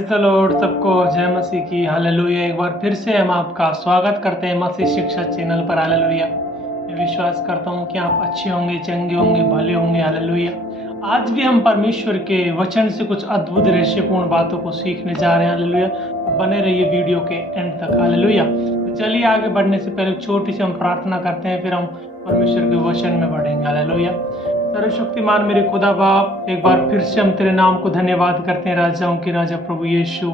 Praise the Lord. सबको जय मसीह की। हालेलुया। एक बार फिर से हम आपका स्वागत करते हैं मसीह शिक्षा चैनल पर। हालेलुया। मैं विश्वास करता हूं कि आप अच्छे होंगे, चंगे होंगे, भले होंगे। हालेलुया। आज भी हम परमेश्वर के वचन से कुछ अद्भुत रहस्यपूर्ण बातों को सीखने जा रहे हैं। हालेलुया। बने रहिए वीडियो के एंड तक। हालेलुया। तो चलिए आगे बढ़ने से पहले छोटी सी हम प्रार्थना करते हैं, फिर हम परमेश्वर के वचन में बढ़ेंगे। हालेलुया। सर्वशक्तिमान मेरे खुदा बाप, एक बार फिर से हम तेरे नाम को धन्यवाद करते हैं। राजाओं के राजा प्रभु यीशु,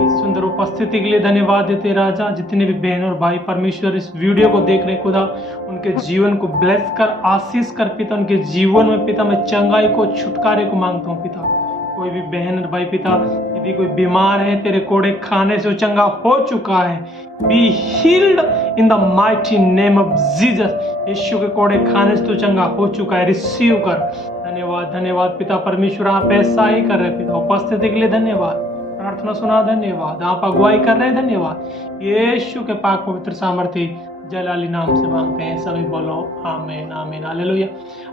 इस सुंदर उपस्थिति के लिए धन्यवाद देते हैं राजा। जितने भी बहन और भाई परमेश्वर इस वीडियो को देख रहे खुदा, उनके जीवन को ब्लेस कर, आशीष कर पिता। उनके जीवन में पिता मैं चंगाई को, छुटकारे को मांगता हूँ पिता। कोई भी बहन और भाई पिता यदि कोई बीमार है, तेरे कोड़े खाने से वो चंगा हो चुका है, be healed in the mighty name of Jesus. यीशु के कोड़े खाने से तो चंगा हो चुका है, रिसीव कर। धन्यवाद धन्यवाद पिता परमेश्वर, आप ऐसा ही कर रहे पिता। उपस्थिति के लिए धन्यवाद, प्रार्थना सुना धन्यवाद, आप अगुवाई कर रहे हैं धन्यवाद। यीशु के पाक पवित्र सामर्थ्य जलाली नाम से मांगते हैं, सभी बोलो आमीन आमीन। हालेलुया।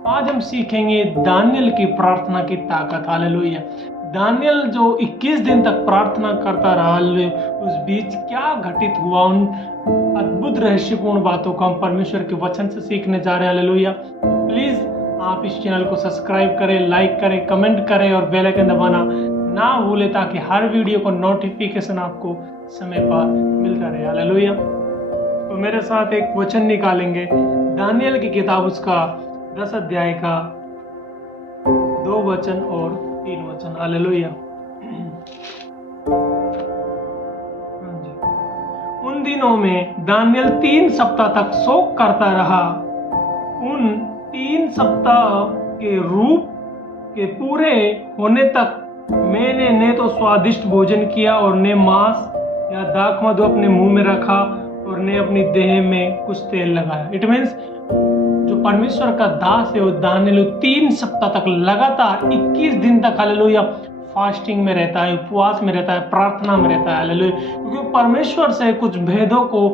आज हम सीखेंगे दानियल की प्रार्थना की ताकत। हालेलुया। दानियल जो 21 दिन तक प्रार्थना करता रहा, उस बीच क्या घटित हुआ, उन अद्भुत रहस्यपूर्ण बातों को हम परमेश्वर के वचन से सीखने जा रहे हैं। हालेलुया। प्लीज आप इस चैनल को सब्सक्राइब करें, लाइक करें, कमेंट करें और बेल आइकन दबाना ना भूलें, ताकि हर वीडियो को नोटिफिकेशन आपको समय पर मिलता रहे। हालेलुया। तो मेरे साथ एक वचन निकालेंगे, दानियल की किताब उसका 10 अध्याय का 2 वचन और 3 वचन। हालेलुया। उन दिनों में दानियल 3 सप्ताह तक शोक करता रहा। उन 3 सप्ताह के रूप के पूरे होने तक मैंने न तो स्वादिष्ट भोजन किया और न मांस या दाख मधु अपने मुंह में रखा और ने अपनी देह में कुछ तेल लगाया। इट मीन्स जो परमेश्वर का दास है वो दानियल 3 सप्ताह तक लगातार 21 दिन तक हालेलुया फास्टिंग में रहता है, उपवास में रहता है, प्रार्थना में रहता है। हालेलुया। क्योंकि परमेश्वर से कुछ भेदों को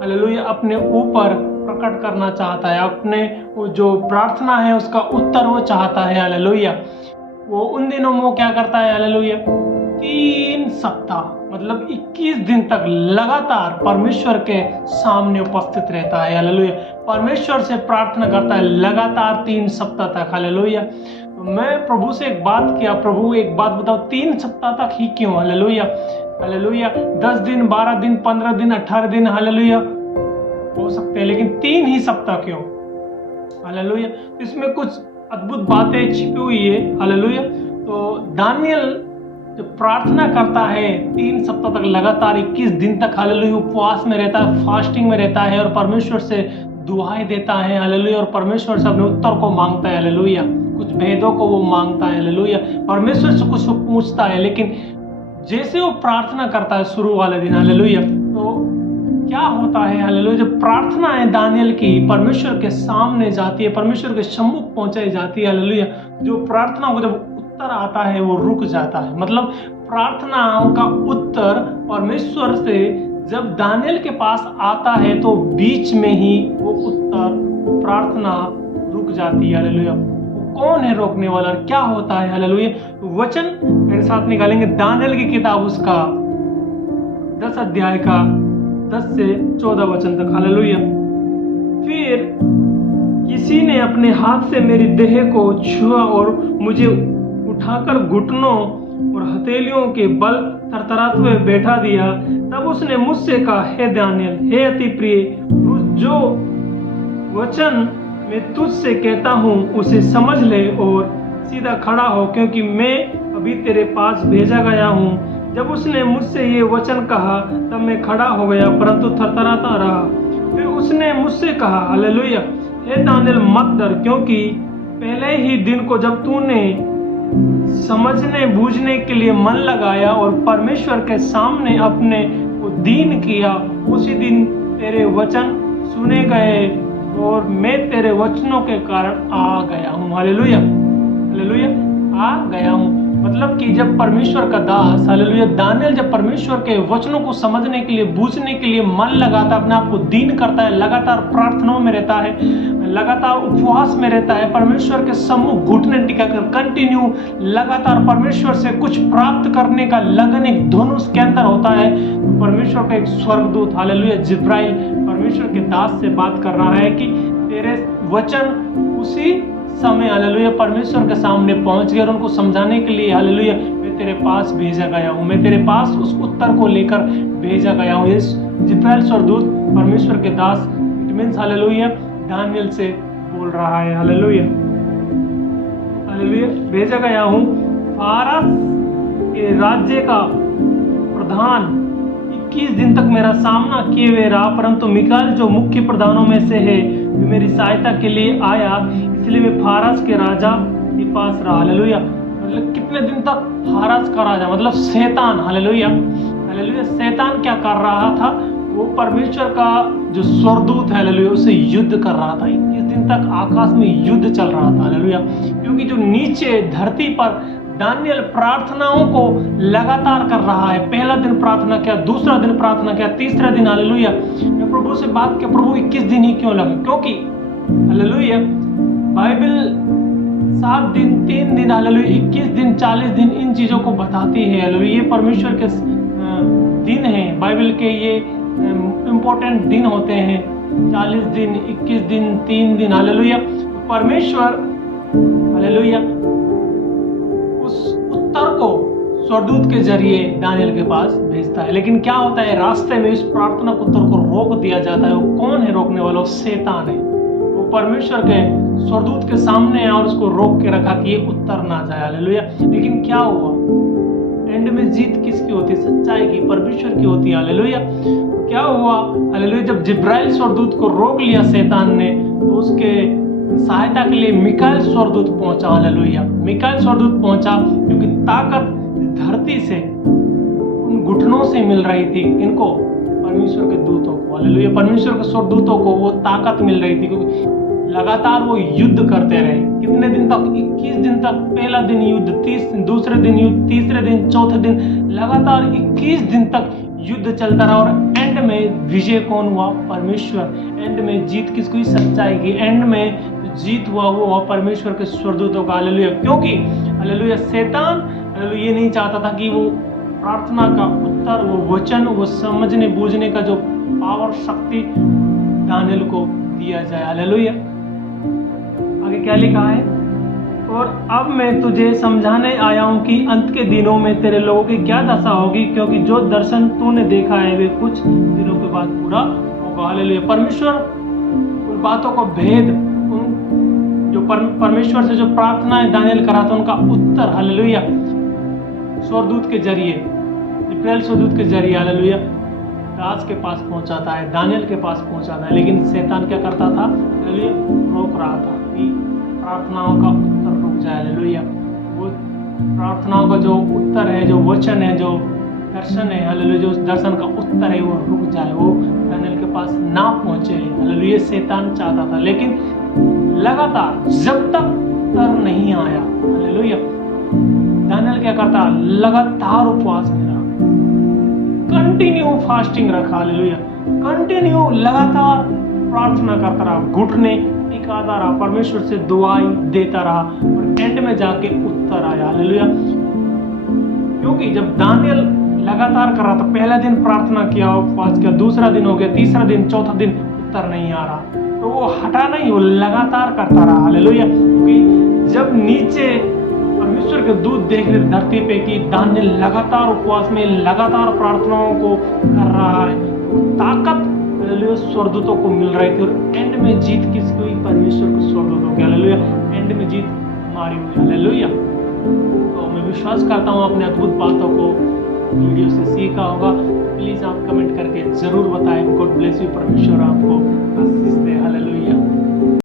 हालेलुया अपने ऊपर प्रकट करना चाहता है, अपने वो जो प्रार्थना है उसका उत्तर वो चाहता है। हालेलुया। वो उन दिनों में वो क्या करता है, हालेलुया 3 सप्ताह मतलब 21 दिन तक लगातार परमेश्वर के सामने उपस्थित रहता है। हालेलुया। परमेश्वर से प्रार्थना करता है लगातार 3 सप्ताह तक। हालेलुया। तो मैं प्रभु से एक बात किया, प्रभु एक बात बताओ, 3 सप्ताह तक ही क्यों? हालेलुया। हालेलुया। 10 दिन, 12 दिन, 15 दिन, 18 दिन हालेलुया हो सकते हैं, लेकिन 3 ही सप्ताह क्यों? हालेलुया। इसमें कुछ अद्भुत बातें छिपी हुई है। हालेलुया। तो दानियल जब प्रार्थना करता है 3 सप्ताह तक लगातार 21 दिन तक हालेलुया उपवास में रहता है, फास्टिंग में रहता है और परमेश्वर से दुआएं देता है। हालेलुया। और परमेश्वर से अपने उत्तर को मांगता है। हालेलुया। कुछ भेदों को वो मांगता है। हालेलुया। परमेश्वर से कुछ वो पूछता है, लेकिन जैसे वो प्रार्थना करता है शुरू वाले दिन, हालेलुया, तो क्या होता है? हालेलुया। जब प्रार्थना है दानियल की परमेश्वर के सामने जाती है, परमेश्वर के सम्मुख पहुंचाई जाती है। हालेलुया। जो प्रार्थना को जब उत्तर आता है वो रुक जाता है। मतलब प्रार्थनाओं का उत्तर परमेश्वर से जब दानियल के पास आता है तो बीच में ही वो उत्तर, प्रार्थना रुक जाती है। हालेलुया। कौन है रोकने वाला, क्या होता है? हालेलुया। वचन मेरे साथ निकालेंगे, दानियल की किताब उसका 10 अध्याय का 10 से 14 वचन तक। हालेलुया। फिर किसी ने अपने हाथ से मेरी देह को छुआ और मुझे उठाकर घुटनों और हथेलियों के बल थरथराते हुए बैठा दिया। तब उसने मुझसे कहा, हे दानियल, हे अति प्रिय, जो वचन मैं तुझसे कहता हूँ उसे समझ ले और सीधा खड़ा हो, क्योंकि मैं अभी तेरे पास भेजा गया हूँ। जब उसने मुझसे ये वचन कहा तब मैं खड़ा हो गया, परंतु थरथराता रहा। फिर उसने मुझसे कहा, हालेलुया, हे दानियल मत डर, क्योंकि पहले ही दिन को जब तूने समझने बूझने के लिए मन लगाया और परमेश्वर के सामने अपने को दीन किया, उसी दिन तेरे वचन सुने गए और मैं तेरे वचनों के कारण आ गया हूँ। हालेलुया। हालेलुया। आ गया हूँ। मतलब कि जब परमेश्वर का दास हालेलुया दानियल जब परमेश्वर के वचनों को समझने के लिए बूझने के लिए मन लगाता है, अपने आप को दीन करता है, लगातार प्रार्थनाओं में रहता है, लगातार उपवास में रहता है, परमेश्वर के सम्मुख घुटने टिकाकर कंटिन्यू लगातार परमेश्वर से कुछ प्राप्त करने का लगन एक धुन उसके अंदर होता है, तो परमेश्वर का एक स्वर्गदूत हालेलुया जिब्राइल परमेश्वर के दास से बात कर रहा है कि तेरे वचन उसी समय हालेलुया परमेश्वर के सामने पहुंच गए और उनको समझाने के लिए हालेलुया मैं तेरे पास भेजा गया हूँ, मैं तेरे पास उस उत्तर को लेकर भेजा गया हूँ। ये जिब्राइल स्वर्गदूत परमेश्वर के दास इट मींस हालेलुया दानियल से बोल रहा है हालेलुया हालेलुया भेजा गया हूँ। फारस के राज्य का प्रधान 21 दिन तक मेरा सामना किए हुए रहा, परंतु मिकाएल जो मुख्य प्रधानों में से है वे मेरी सहायता के लिए आया, इसलिए मैं फारस के राजा के पास रहा हालेलुया। मतलब कितने दिन तक फारस का राजा मतलब शैतान हालेलुया हालेलुया शैतान क्या कर रहा था, वो परमेश्वर का जो स्वर्गदूत है हालेलुया उससे युद्ध कर रहा था। 21 दिन तक आकाश में युद्ध चल रहा था हालेलुया, क्योंकि जो नीचे धरती पर दानियल प्रार्थनाओं को लगातार कर रहा है। पहला दिन प्रार्थना किया, दूसरा दिन प्रार्थना किया, तीसरा दिन हालेलुया मैं प्रभु से बात किया, प्रभु 21 दिन ही क्यों लगे, क्योंकि हालेलुया बाइबल 7 दिन 3 दिन हालेलुया 21 दिन 40 दिन इन चीजों को बताती है हालेलुया। ये परमेश्वर के दिन हैं, बाइबल के ये इम्पोर्टेंट दिन होते हैं। 40 दिन 21 दिन 3 दिन हालेलुया परमेश्वर हालेलुया उस उत्तर को स्वर्गदूत के जरिए दानियल के पास भेजता है। लेकिन क्या होता है, रास्ते में इस प्रार्थना के उत्तर को रोक दिया जाता है। वो कौन है रोकने वाला? शैतान है। वो परमेश्वर के स्वर्गदूत के सामने है और उसको रोक के रखा कि ये उत्तर ना जाए हालेलुया। लेकिन क्या हुआ, एंड में जीत किसकी होती है? सच्चाई की, परमेश्वर की होती है हालेलुया। क्या हुआ हालेलुया, जब जिब्राइल स्वर्गदूत को रोक लिया शैतान ने, तो उसके सहायता के लिए मिकाएल स्वर्गदूत पहुंचा हालेलुया। मिकाएल स्वर्गदूत पहुंचा क्योंकि ताकत धरती से उन घुटनों से मिल रही थी। इनको परमेश्वर के दूतों को हालेलुया परमेश्वर के स्वर्गदूतों को वो ताकत मिल रही थी, क्योंकि लगातार वो युद्ध करते रहे। कितने दिन तक? 21 दिन तक। पहला दिन युद्ध, 30 दिन, दूसरे दिन युद्ध, तीसरे दिन, चौथे दिन, लगातार 21 दिन तक युद्ध चलता रहा। और एंड में विजय कौन हुआ? परमेश्वर। एंड में जीत किसकी? सच्चाई की। एंड में जीत हुआ वो हुआ परमेश्वर के स्वर्गदूतों का हालेलुया। क्योंकि हालेलुया शैतान हालेलुया ये नहीं चाहता था कि वो प्रार्थना का उत्तर, वो वचन, वो समझने बूझने का जो पावर, शक्ति दानियल को दिया जाए हालेलुया। आगे क्या लिखा है? और अब मैं तुझे समझाने आया हूँ कि अंत के दिनों में तेरे लोगों की क्या दशा होगी, क्योंकि जो दर्शन तूने देखा है वे कुछ दिनों के बाद पूरा होगा हालेलुया। परमेश्वर उन बातों को भेद, उन जो परमेश्वर से जो प्रार्थनाएं दानियल करा था उनका उत्तर हालेलुया स्वर्गदूत के जरिए, जिब्राइल स्वर्गदूत के जरिए हालेलुया दास के पास पहुंचाता है, दानियल के पास पहुंचाता है। लेकिन शैतान क्या करता था? हालेलुया रोक रहा था कि प्रार्थनाओं का उत्तर रुक जाए हालेलुया। वो प्रार्थनाओं का जो उत्तर है, जो वचन है, जो दर्शन है हालेलुया, जो दर्शन का उत्तर है वो रुक जाए, वो दानियल के पास ना पहुंचे हालेलुया। शैतान चाहता था, लेकिन लगातार जब तक उत्तर नहीं आया हालेलुया दानियल क्या करता? लगातार उपवास में रहा, कंटिन्यू फास्टिंग रखा हालेलुया, कंटिन्यू लगातार प्रार्थना करता रहा, घुटने टिकाता रहा, परमेश्वर से दुआई देता रहा और एंड में जाके उत्तर आया हालेलुया। क्योंकि जब दानियल लगातार कर रहा था, पहला दिन प्रार्थना किया, उपवास किया, दूसरा दिन हो गया, तीसरा दिन, चौथा दिन, उत्तर नहीं आ रहा, तो वो हटा नहीं, वो लगातार करता रहा हालेलुया। क्योंकि जब नीचे परमेश्वर के दूत देख रहे धरती पे कि दानियल लगातार उपवास में, लगातार प्रार्थनाओं को कर रहा है, ताकत हालेलुया स्वर्गदूतों को मिल रही थी। और एंड में जीत किसकी हुई? परमेश्वर के स्वर्गदूतों की हालेलुया। एंड में जीत हमारी हुई हालेलुया। तो मैं विश्वास करता हूँ अपने अद्भुत बातों को वीडियो से सीखा होगा। प्लीज आप कमेंट करके जरूर बताएं। God bless you. परमेश्वर आपको आशीष दे हालेलुया।